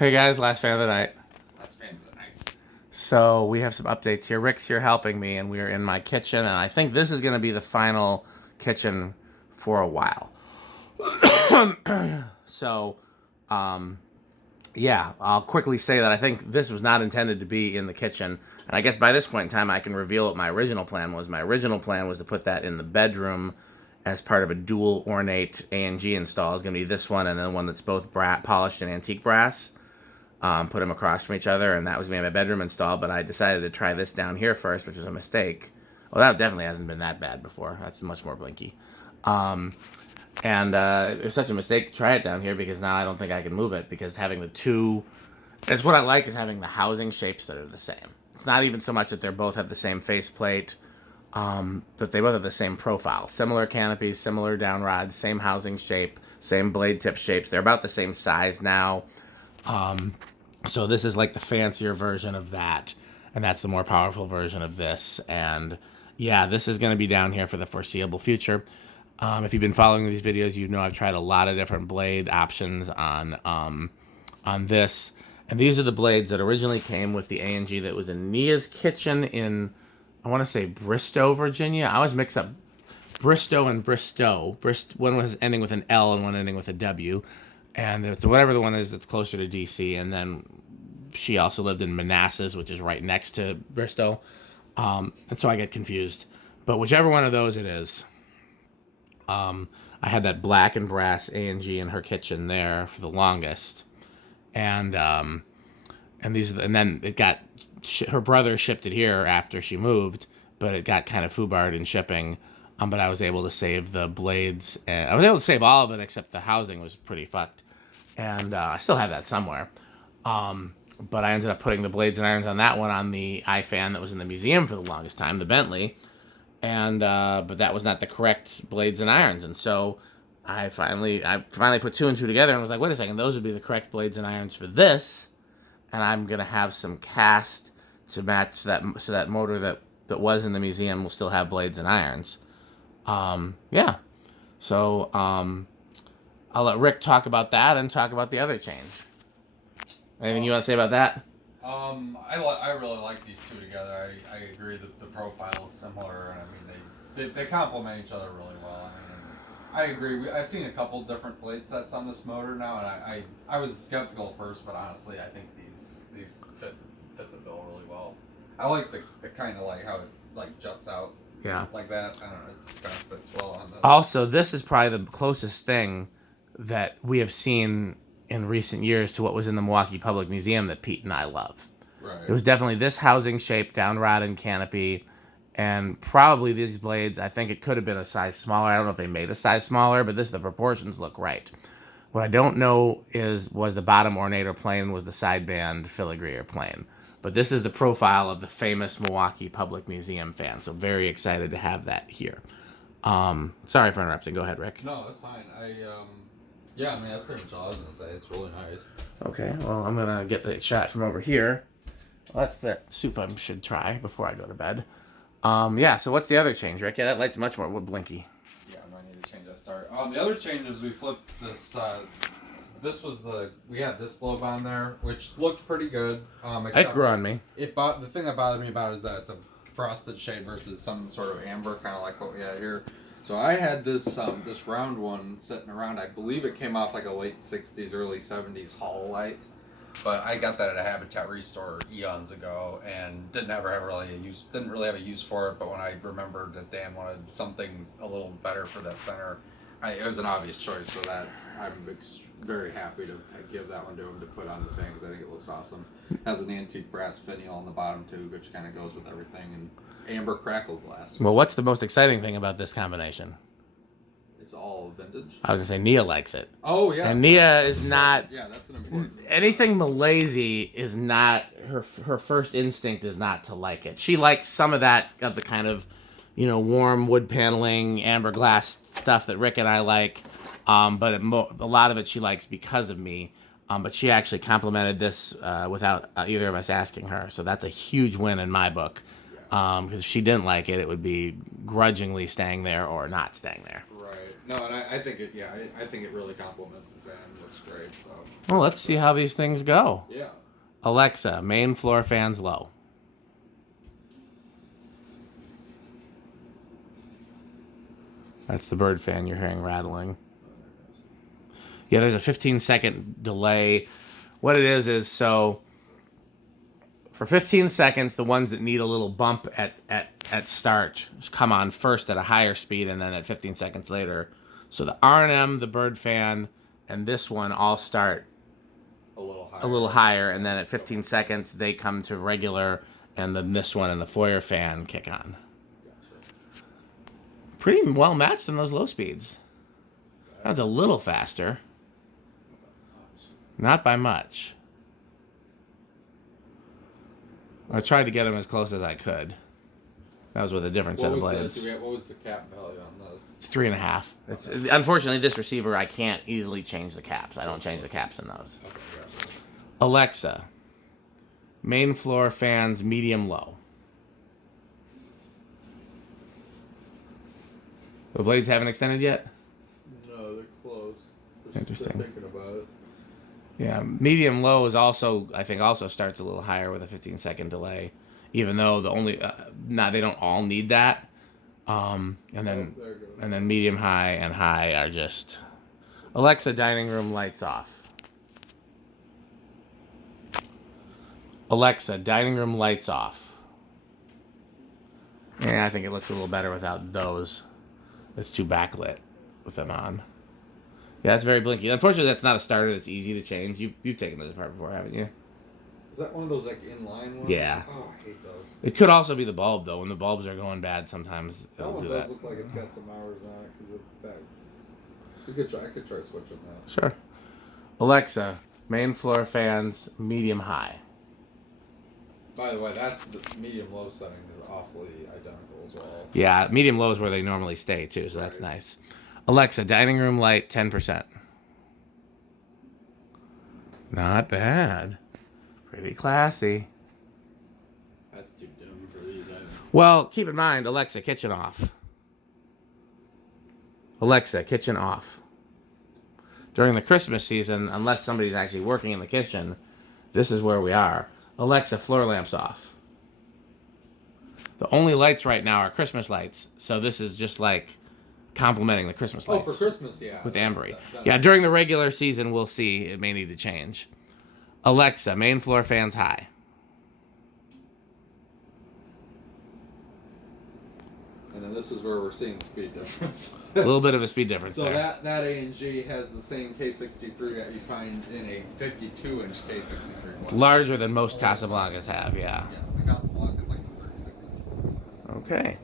Hey guys, last fan of the night. That's fans of the night. So we have some updates here. Rick's here helping me, and we are in my kitchen, and I think this is going to be the final kitchen for a while. so, um, yeah, I'll quickly say that I think this was not intended to be in the kitchen, and I guess by this point in time I can reveal what my original plan was. My original plan was to put that in the bedroom as part of a dual ornate A&G install. It's going to be this one and then one that's both polished and antique brass. Put them across from each other, and that was my bedroom install. But I decided to try this down here first, which was a mistake. Well, that definitely hasn't been that bad before. That's much more blinky. It was such a mistake to try it down here because now I don't think I can move it because having the two. That's what I like is having the housing shapes that are the same. It's not even so much that they both have the same faceplate, but they both have the same profile. Similar canopies, similar down rods, same housing shape, same blade tip shapes. They're about the same size now. So this is like the fancier version of that, and that's the more powerful version of this. And yeah, this is going to be down here for the foreseeable future. If you've been following these videos, you know I've tried a lot of different blade options on this. And these are the blades that originally came with the A&G that was in Nia's kitchen in, I want to say Bristow, Virginia. I always mix up Bristow and Bristow. One was ending with an L and one ending with a W. And there's whatever the one is that's closer to DC. And then she also lived in Manassas, which is right next to Bristow. And so I get confused. But whichever one of those it is, I had that black and brass A&G in her kitchen there for the longest. And then it got, her brother shipped it here after she moved, but it got kind of foobarred in shipping. But I was able to save the blades. I was able to save all of it except the housing was pretty fucked. And I still have that somewhere. But I ended up putting the blades and irons on that one on the iFan that was in the museum for the longest time, the Bentley. And but that was not the correct blades and irons. And so I finally put two and two together and was like, wait a second, those would be the correct blades and irons for this. And I'm gonna have some cast to match that, so that motor that was in the museum will still have blades and irons. Yeah. So, I'll let Rick talk about that and talk about the other change. Anything you want to say about that? I really like these two together. I agree that the profile is similar, and I mean they complement each other really well. I mean, I agree. I've seen a couple different blade sets on this motor now, and I was skeptical at first, but honestly, I think these fit the bill really well. I like the kind of like how it like juts out. Yeah. Like that. I don't know. It just kind of fits well on this. Also, this is probably the closest thing that we have seen in recent years to what was in the Milwaukee Public Museum that Pete and I love. Right. It was definitely this housing shape, down rod and canopy, and probably these blades. I think it could have been a size smaller. I don't know if they made a size smaller, but the proportions look right. What I don't know was the bottom ornate or plain, was the sideband filigree or plain. But this is the profile of the famous Milwaukee Public Museum fan, so very excited to have that here. Sorry for interrupting. Go ahead, Rick. No, that's fine. Yeah, I mean that's pretty much all I was gonna say. It's really nice. Okay, well I'm gonna get the shot from over here. Well, that's the soup I should try before I go to bed. Yeah. So what's the other change, Rick? Yeah, that light's much more blinky. Yeah, I might need to change that start. The other change is we flipped this. We had this globe on there, which looked pretty good. It grew on me. The thing that bothered me about it is that it's a frosted shade versus some sort of amber, kind of like what we had here. So I had this round one sitting around. I believe it came off like a late '60s, early '70s Hall light, but I got that at a Habitat Restore eons ago and didn't really have a use for it. But when I remembered that Dan wanted something a little better for that center, it was an obvious choice. So that I'm very happy to give that one to him to put on this fan because I think it looks awesome. It has an antique brass finial on the bottom too, which kind of goes with everything, and amber crackle glass. Well, what's the most exciting thing about this combination? It's all vintage. I was gonna say Nia likes it. Oh yeah. And Nia is not. Yeah, that's an important. Anything Malaysia is not her first instinct is not to like it. She likes some of that of the kind of, warm wood paneling, amber glass stuff that Rick and I like. But a lot of it she likes because of me. But she actually complimented this without either of us asking her. So that's a huge win in my book. Because if she didn't like it, it would be grudgingly staying there or not staying there. Right. No, and I think it. Yeah, I think it really complements the fan. It looks great. So. Well, let's see how these things go. Yeah. Alexa, main floor fans low. That's the bird fan you're hearing rattling. Yeah, there's a 15-second delay. What it is so for 15 seconds, the ones that need a little bump at start come on first at a higher speed, and then at 15 seconds later. So the R&M, the bird fan, and this one all start a little higher, and then at 15 seconds, they come to regular, and then this one and the foyer fan kick on. Pretty well matched in those low speeds. That's a little faster. Not by much. I tried to get them as close as I could. That was with a different set of blades. What was the cap value on this? It's 3.5. It's unfortunately this receiver I can't easily change the caps. I don't change the caps in those. Okay, gotcha. Alexa, main floor fans medium low. The blades haven't extended yet? No, they're close. Interesting. They're thinking about it. Yeah, medium low is also, I think, also starts a little higher with a 15-second delay, even though they don't all need that. And then medium high and high are just Alexa, dining room lights off. Alexa, dining room lights off. Yeah, I think it looks a little better without those. It's too backlit with them on. Yeah, it's very blinky. Unfortunately, that's not a starter that's easy to change. You've taken those apart before, haven't you? Is that one of those like inline ones? Yeah. Oh, I hate those. It could also be the bulb, though. When the bulbs are going bad, sometimes they'll do that. That one does look like it's got some hours on it because it's back. I could try switching that. Sure. Alexa, main floor fans, medium high. By the way, that's the medium low setting is awfully identical as well. Yeah, medium low is where they normally stay too, so that's nice. Alexa, dining room light 10%. Not bad. Pretty classy. That's too dim for these items. Well, keep in mind, Alexa, kitchen off. Alexa, kitchen off. During the Christmas season, unless somebody's actually working in the kitchen, this is where we are. Alexa, floor lamps off. The only lights right now are Christmas lights, so this is just like complementing the Christmas lights. Oh, for Christmas, yeah. With Ambry. Yeah, during the regular season, we'll see. It may need to change. Alexa, main floor fans high. And then this is where we're seeing the speed difference. A little bit of a speed difference so there. that A&G has the same K63 that you find in a 52-inch K63. It's larger than most Casablancas have, yeah. Yes, the Casablanca is like the 36-inch. Okay.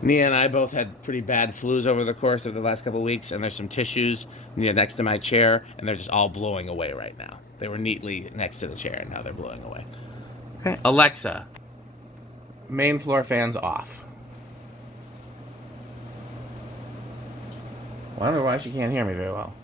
Nia and I both had pretty bad flus over the course of the last couple of weeks, and there's some tissues next to my chair, and they're just all blowing away right now. They were neatly next to the chair, and now they're blowing away. Okay. Alexa, main floor fans off. Well, I don't know why she can't hear me very well.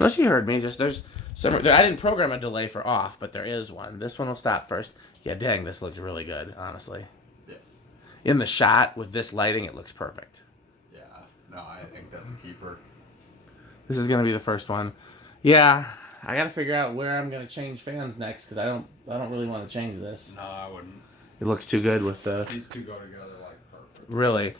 No, she heard me. Just there's some. I didn't program a delay for off, but there is one. This one will stop first. Yeah, dang, this looks really good, honestly. Yes. In the shot with this lighting, it looks perfect. Yeah. No, I think that's a keeper. This is gonna be the first one. Yeah, I gotta figure out where I'm gonna change fans next because I don't really want to change this. No, I wouldn't. It looks too good with the. These two go together like perfect. Really.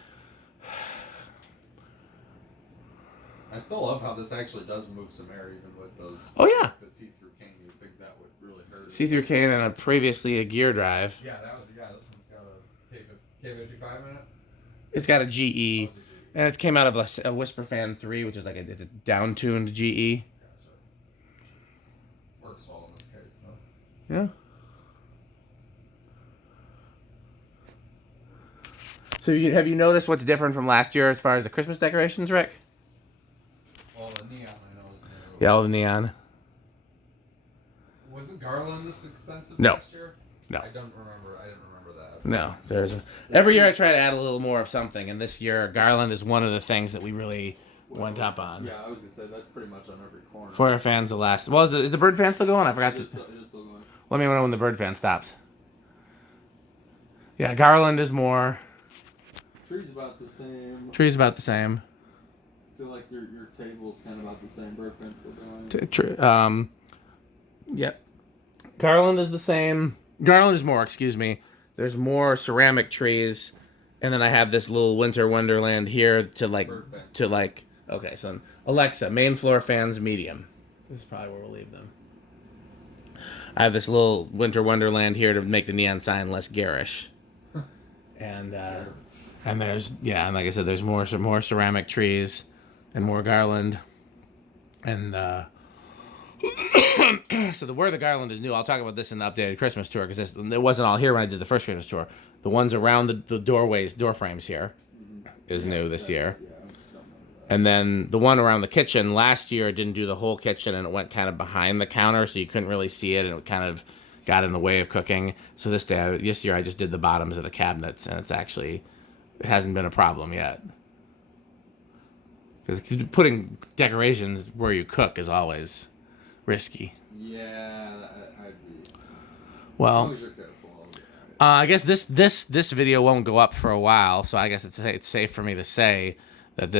I still love how this actually does move some air even with those. Oh yeah. The see-through cane, you think that would really hurt. See-through cane and previously a gear drive. Yeah, this one's got a K55 in it. It's got a GE, and it came out of a Whisper Fan 3, which is like it's a down-tuned GE. Gotcha. Works well in this case, though. Yeah. So have you noticed what's different from last year as far as the Christmas decorations, Rick? Well, the neon I know is new. Yeah, all the neon. Wasn't Garland this extensive No. last year? No. I didn't remember that. No, every year I try to add a little more of something, and this year Garland is one of the things that we really went up on. Yeah, I was gonna say that's pretty much on every corner. Foyer fans, the last. Well, is the bird fan still going? I forgot to. It is still going. Let me know when the bird fan stops. Yeah, garland is more. Tree's about the same. Tree's about the same. I feel like your table's kind of about the same. Bird fan's still going. Yep. Garland is the same. Garland is more, excuse me. There's more ceramic trees. And then I have this little winter wonderland here okay, so Alexa, main floor fans medium. This is probably where we'll leave them. I have this little winter wonderland here to make the neon sign less garish. And there's, and like I said, there's more ceramic trees and more garland. And so where the garland is new, I'll talk about this in the updated Christmas tour, because it wasn't all here when I did the first Christmas tour. The ones around the doorways, door frames here, is new this year. And then the one around the kitchen, last year it didn't do the whole kitchen, and it went kind of behind the counter, so you couldn't really see it, and it kind of got in the way of cooking. So this year I just did the bottoms of the cabinets, and it hasn't been a problem yet. Because putting decorations where you cook is always risky. Yeah, I'd be. Well, as long as you're careful. I guess this video won't go up for a while, so I guess it's safe for me to say that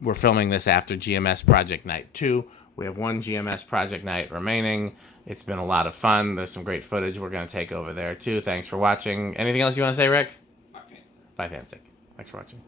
we're filming this after GMS Project Night 2. We have one GMS Project Night remaining. It's been a lot of fun. There's some great footage we're going to take over there too. Thanks for watching. Anything else you want to say, Rick? Bye, fancy. Bye, Fansick. Thanks for watching.